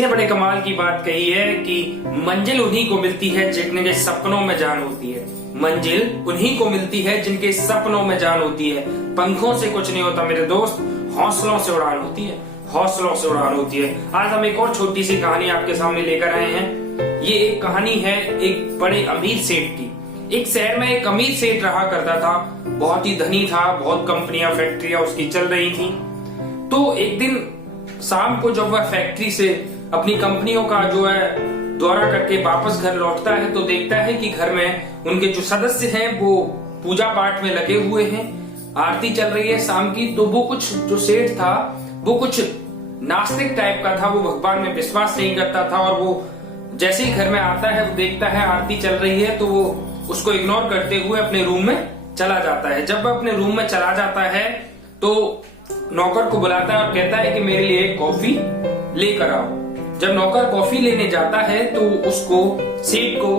कितने बड़े कमाल की बात कही है कि मंजिल उन्हीं को मिलती है जिनके सपनों में जान होती है। मंजिल उन्हीं को मिलती है जिनके सपनों में जान होती है। पंखों से कुछ नहीं होता मेरे दोस्त, हौसलों से उड़ान होती है, हौसलों से उड़ान होती है। आज हम एक और छोटी सी कहानी आपके सामने लेकर आए हैं। ये एक कहानी है एक बड़े अमीर सेठ की। एक शहर में एक अमीर सेठ रहा करता था, बहुत ही धनी था, बहुत कंपनियां फैक्ट्रियां उसकी चल रही थी। तो एक दिन शाम को जब वह फैक्ट्री से अपनी कंपनियों का जो है दौरा करके वापस घर लौटता है तो देखता है कि घर में उनके जो सदस्य हैं वो पूजा पाठ में लगे हुए हैं, आरती चल रही है शाम की। तो वो कुछ जो सेठ था वो कुछ नास्तिक टाइप का था, वो भगवान में विश्वास नहीं करता था। और वो जैसे ही घर में आता है वो देखता है आरती चल रही है तो वो उसको इग्नोर करते हुए अपने रूम में चला जाता है। जब वह अपने रूम में चला जाता है तो नौकर को बुलाता है और कहता है कि मेरे लिए कॉफी लेकर आओ। जब नौकर कॉफी लेने जाता है तो उसको सेठ को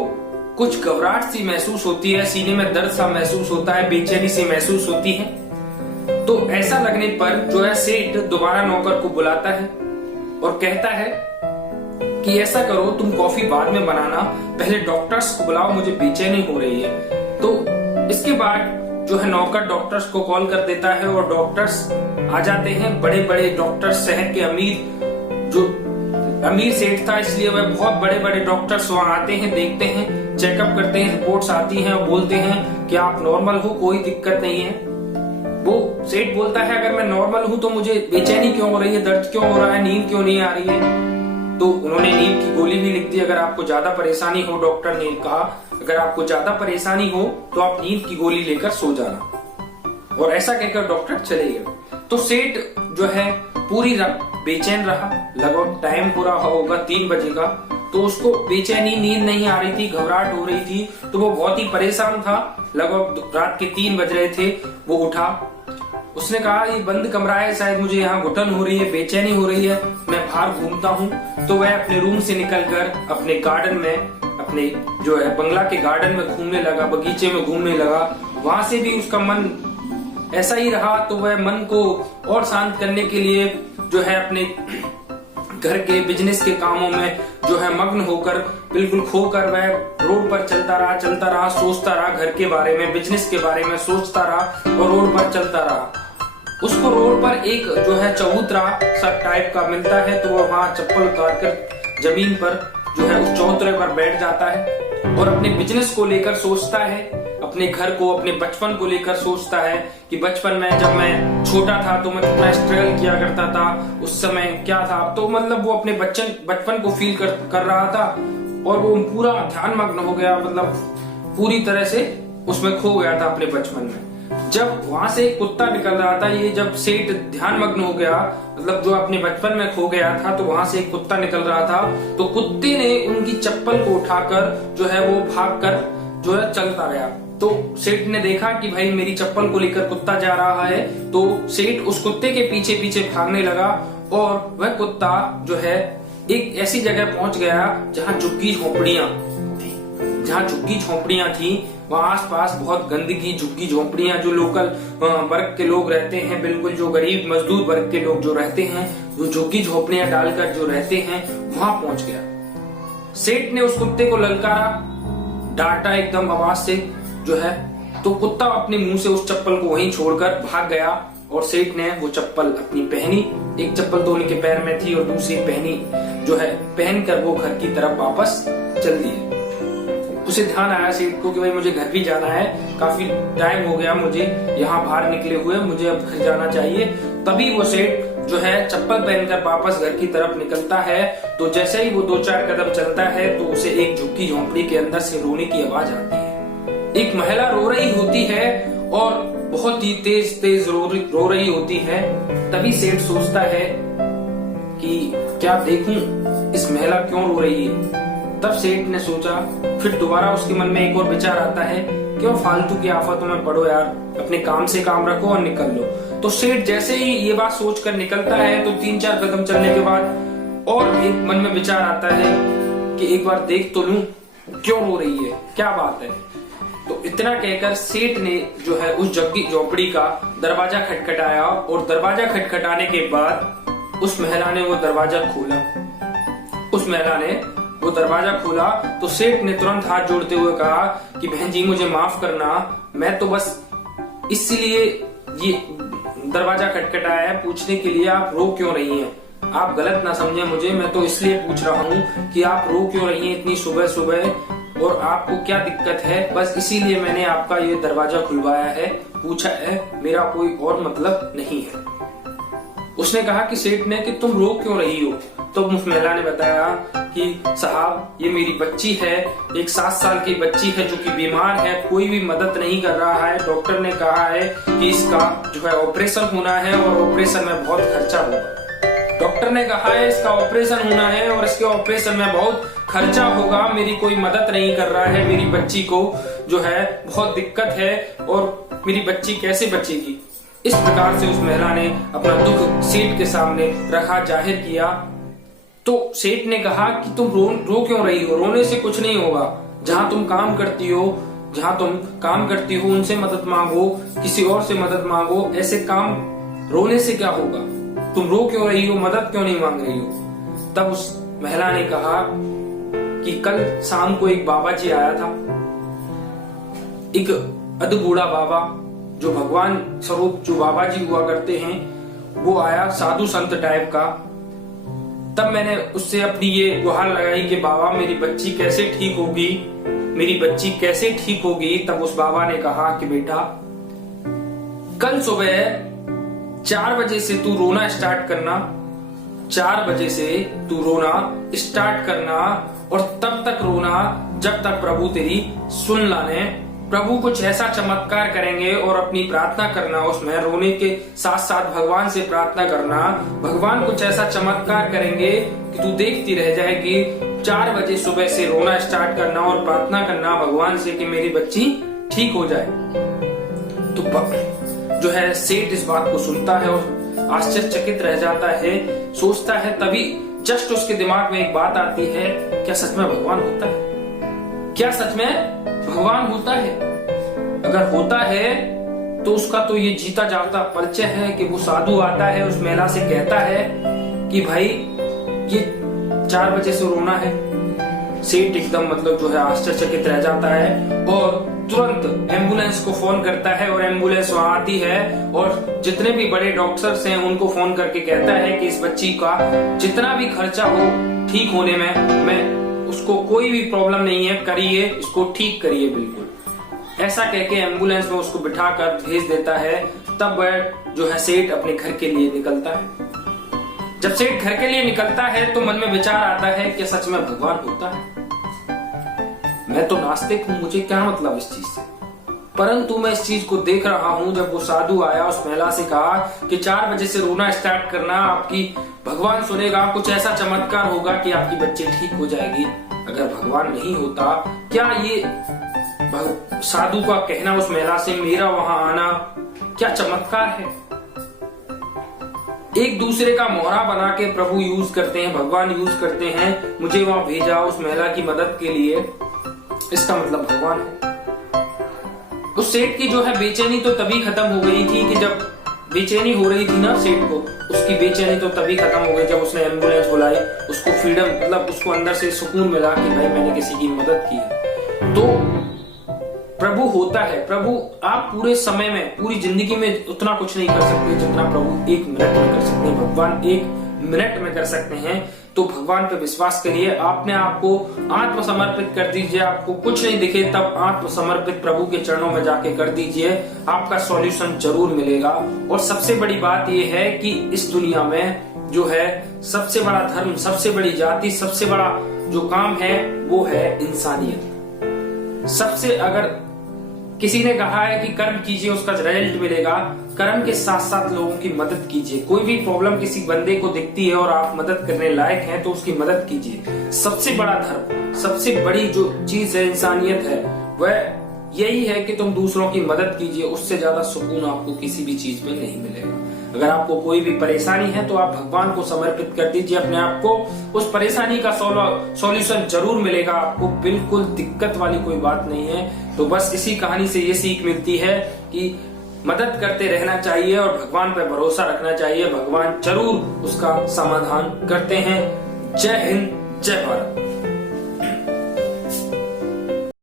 कुछ घबराहट सी महसूस होती है, सीने में दर्द सा महसूस होता है, बेचैनी सी महसूस होती है। तो ऐसा लगने पर जो है सेठ दोबारा नौकर को बुलाता है और कहता है कि ऐसा करो, तुम कॉफी बाद में बनाना, पहले डॉक्टर्स को बुलाओ, मुझे बेचैनी हो रही है। तो इसके बाद जो है नौकर डॉक्टर्स को कॉल कर देता है और डॉक्टर्स आ जाते हैं। बड़े बड़े डॉक्टर्स, शहर के अमीर सेठ था इसलिए वह बहुत बड़े बड़े डॉक्टर्स वहां आते हैं, देखते हैं, चेकअप करते हैं, रिपोर्ट्स आती हैं और बोलते हैं कि आप नॉर्मल हो, कोई दिक्कत नहीं है। वो सेठ बोलता है अगर मैं नॉर्मल हूं तो मुझे बेचैनी क्यों हो रही है, दर्द क्यों हो रहा है, नींद क्यों नहीं आ रही है। तो उन्होंने नींद की गोली भी लिख दी। अगर आपको ज्यादा परेशानी हो, डॉक्टर ने कहा अगर आपको ज्यादा परेशानी हो तो आप नींद की गोली लेकर सो जाना। और ऐसा कहकर डॉक्टर चले गए। तो सेठ जो है पूरी रात बेचैन रहा। लगभग टाइम हो रहा होगा 3 बजे का। तो उसको बेचैनी, नींद नहीं आ रही थी, घबराहट हो रही थी, तो वो बहुत ही परेशान था। लगभग रात के 3 बज रहे थे। वो उठा, उसने कहा ये बंद कमरा है, शायद मुझे यहाँ घुटन हो रही है, बेचैनी हो रही है, मैं बाहर घूमता हूँ। तो वह अपने रूम से निकलकर अपने गार्डन में, अपने जो है बंगला के गार्डन में घूमने लगा, बगीचे में घूमने लगा। वहां से भी उसका मन ऐसा ही रहा। तो वह मन को और शांत करने के लिए जो है अपने घर के बिजनेस के कामों में जो है मग्न होकर, बिल्कुल खोकर वह रोड पर चलता रहा, सोचता रहा, घर के बारे में, बिजनेस के बारे में सोचता रहा और रोड पर चलता रहा। उसको रोड पर एक जो है चबूतरा सा टाइप का मिलता है तो वह वहां चप्पल उतार कर जमीन पर जो है उस चबूतरे पर बैठ जाता है और अपने बिजनेस को लेकर सोचता है, अपने घर को, अपने बचपन को लेकर सोचता है कि बचपन में जब मैं छोटा था तो मैं कितना स्ट्रगल किया करता था, उस समय क्या था। तो मतलब वो अपने बचपन को फील कर रहा था और वो पूरा ध्यान मग्न हो गया, मतलब पूरी तरह से उसमें खो गया था अपने बचपन में। जब वहां से एक कुत्ता निकल रहा था, ये जब सेठ ध्यान मग्न हो गया, मतलब जो अपने बचपन में खो गया था, तो वहां से एक कुत्ता निकल रहा था। तो कुत्ते ने उनकी चप्पल को उठाकर जो है वो भागकर जो है चलता गया। तो सेठ ने देखा कि भाई मेरी चप्पल को लेकर कुत्ता जा रहा है। तो सेठ उस कुत्ते के पीछे पीछे भागने लगा और वह कुत्ता जो है एक ऐसी जगह पहुंच गया जहां झुग्गी झोपड़ियां थी। वहां आसपास बहुत गंदगी, झुग्गी झोपड़ियां, जो लोकल वर्ग के लोग रहते हैं, बिल्कुल जो गरीब मजदूर वर्ग के लोग जो रहते हैं, जो झुग्गी झोपड़ियां डालकर जो रहते हैं, वहां पहुंच गया। सेठ ने उस कुत्ते को ललकारा, डांटा एकदम आवाज से जो है। तो कुत्ता अपने मुंह से उस चप्पल को वहीं छोड़कर भाग गया और सेठ ने वो चप्पल अपनी पहनी। एक चप्पल तो उनके पैर में थी और दूसरी पहनी जो है, पहनकर वो घर की तरफ वापस चल दिए। उसे ध्यान आया सेठ को कि भाई मुझे घर भी जाना है, काफी टाइम हो गया मुझे यहाँ बाहर निकले हुए, मुझे अब घर जाना चाहिए। तभी वो सेठ जो है चप्पल पहनकर वापस घर की तरफ निकलता है। तो जैसे ही वो 2-4 कदम चलता है तो उसे एक झुग्गी झोंपड़ी के अंदर से रोने की आवाज आती है। एक महिला रो रही होती है और बहुत ही तेज तेज रो रही होती है। तभी सेठ सोचता है कि क्या देखूं इस महिला क्यों रो रही है। तब सेठ ने सोचा, फिर दोबारा उसके मन में एक और विचार आता है, क्यों फालतू की आफतों में पड़ो यार, अपने काम से काम रखो और निकल लो। तो सेठ जैसे ही ये बात सोचकर निकलता है तो 3-4 कदम चलने के बाद और एक मन में विचार आता है कि एक बार देख तो लूं क्यों रो रही है, क्या बात है। तो इतना कहकर सेठ ने जो है उस झुग्गी झोपड़ी का दरवाजा खटखटाया और दरवाजा खटखटाने के बाद उस महिला ने वो दरवाजा खोला उस महिला ने वो दरवाजा खोला तो सेठ ने तुरंत हाथ जोड़ते हुए कहा कि बहन जी मुझे माफ करना, मैं तो बस इसलिए ये दरवाजा खटखटाया है पूछने के लिए आप रो क्यों रही हैं। आप गलत ना समझे मुझे, मैं तो इसलिए पूछ रहा हूँ कि आप रो क्यों रही हैं इतनी सुबह सुबह और आपको क्या दिक्कत है, बस इसीलिए मैंने आपका ये दरवाजा खुलवाया है, पूछा है, मेरा कोई और मतलब नहीं है। उसने कहा कि सेठ ने कि तुम रो क्यों रही हो। तो उस महिला ने बताया कि साहब ये मेरी बच्ची है, एक 7 साल की बच्ची है जो कि बीमार है, कोई भी मदद नहीं कर रहा है। डॉक्टर ने कहा है कि इसका जो है ऑपरेशन होना है और ऑपरेशन में बहुत खर्चा होगा। डॉक्टर ने कहा है इसका ऑपरेशन होना है और इसके ऑपरेशन में बहुत खर्चा होगा, मेरी कोई मदद नहीं कर रहा है, मेरी बच्ची को जो है बहुत दिक्कत है और मेरी बच्ची कैसे बचेगी। इस प्रकार से उस महिला ने अपना दुख सेठ के सामने रखा, जाहिर किया। तो सेठ ने कहा कि तुम रो क्यों रही हो, रोने से कुछ नहीं होगा। जहां तुम काम करती हो उनसे मदद मांगो, किसी और से मदद मांगो, ऐसे काम रोने से क्या होगा, तुम रो क्यों रही हो, मदद क्यों नहीं मांग रही हो। तब उस महिला ने कहा कि कल शाम को एक बाबा जी आया था, एक अधबूढ़ा बाबा जो भगवान स्वरूप जो बाबा जी हुआ करते हैं, वो आया साधु संत टाइप का। तब मैंने उससे अपनी ये गुहार लगाई कि बाबा मेरी बच्ची कैसे ठीक होगी, मेरी बच्ची कैसे ठीक होगी। तब उस बाबा ने कहा कि बेटा कल सुबह 4 बजे से तू रोना स्टार्ट करना, 4 बजे से तू रोना स्टार्ट करना और तब तक रोना जब तक प्रभु तेरी सुन लाने। प्रभु कुछ ऐसा चमत्कार करेंगे और अपनी प्रार्थना करना, उसमें रोने के साथ साथ भगवान से प्रार्थना करना। भगवान कुछ ऐसा चमत्कार करेंगे कि तू देखती रह जाएगी। 4 बजे सुबह से रोना स्टार्ट करना और प्रार्थना करना भगवान से कि मेरी बच्ची ठीक हो जाए। तो जो है सेठ इस बात को सुनता है और आश्चर्यचकित रह जाता है, सोचता है, तभी जस्ट उसके दिमाग में एक बात आती है, क्या सच में भगवान होता है, क्या सच में भगवान होता है। अगर होता है तो उसका तो ये जीता जागता परिचय है कि वो साधु आता है, उस महिला से कहता है कि भाई ये 4 बजे से रोना है। सेठ एकदम मतलब जो है आश्चर्यचकित रह जाता है और तुरंत एम्बुलेंस को फोन करता है और एम्बुलेंस वहां आती है और जितने भी बड़े डॉक्टर्स हैं उनको फोन करके कहता है कि इस बच्ची का जितना भी खर्चा हो ठीक होने में, मैं उसको कोई भी प्रॉब्लम नहीं है, करिए, इसको ठीक करिए बिल्कुल। ऐसा कह के एम्बुलेंस में उसको बिठाकर भेज देता है। तब वह जो है सेठ अपने घर के लिए निकलता है। जब सेठ घर के लिए निकलता है तो मन में विचार आता है कि सच में भगवान होता है। मैं तो नास्तिक हूं, मुझे क्या मतलब इस चीज से, परंतु मैं इस चीज को देख रहा हूं। जब वो साधु आया, उस महिला से कहा कि 4 बजे से रोना स्टार्ट करना, आपकी भगवान सुनेगा, कुछ ऐसा चमत्कार होगा कि आपकी बच्ची ठीक हो जाएगी। अगर भगवान नहीं होता, क्या ये साधु का कहना उस महिला से, मेरा वहां आना, क्या चमत्कार है। एक दूसरे का मोहरा बना के प्रभु यूज करते हैं, भगवान यूज करते हैं, मुझे वहां भेजा उस महिला की मदद के लिए, इसका मतलब भगवान है। उस सेठ की जो है बेचैनी तो तभी खत्म हो गई थी कि जब बेचैनी हो रही थी ना सेठ को, उसकी बेचैनी तो तभी खत्म हो गई जब उसने एम्बुलेंस बुलाई, उसको फ्रीडम मतलब उसको अंदर से सुकून मिला कि भाई मैंने किसी की मदद की है। तो प्रभु होता है। प्रभु आप पूरे समय में, पूरी जिंदगी में उतना कुछ नहीं कर सकते जितना प्रभु 1 मिनट में कर सकते हैं, भगवान 1 मिनट में कर सकते हैं। तो भगवान पे विश्वास करिए, आपने आपको आत्मसमर्पित कर दीजिए। आपको कुछ नहीं दिखे तब आत्मसमर्पित प्रभु के चरणों में जाके कर दीजिए, आपका सॉल्यूशन जरूर मिलेगा। और सबसे बड़ी बात यह है कि इस दुनिया में जो है सबसे बड़ा धर्म, सबसे बड़ी जाति, सबसे बड़ा जो काम है वो है इंसानियत। सबसे अगर किसी ने कहा है कि कर्म कीजिए उसका रिजल्ट मिलेगा, कर्म के साथ साथ लोगों की मदद कीजिए। कोई भी प्रॉब्लम किसी बंदे को दिखती है और आप मदद करने लायक हैं तो उसकी मदद कीजिए। सबसे बड़ा धर्म, सबसे बड़ी जो चीज है इंसानियत है, वह यही है कि तुम दूसरों की मदद कीजिए। उससे ज्यादा सुकून आपको किसी भी चीज में नहीं मिलेगा। अगर आपको कोई भी परेशानी है तो आप भगवान को समर्पित कर दीजिए अपने आप को, उस परेशानी का सॉल्यूशन जरूर मिलेगा आपको। बिल्कुल दिक्कत वाली कोई बात नहीं है। तो बस इसी कहानी से ये सीख मिलती है कि मदद करते रहना चाहिए और भगवान पर भरोसा रखना चाहिए। भगवान जरूर उसका समाधान करते हैं। जय हिंद, जय भारत।